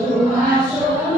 Jeová,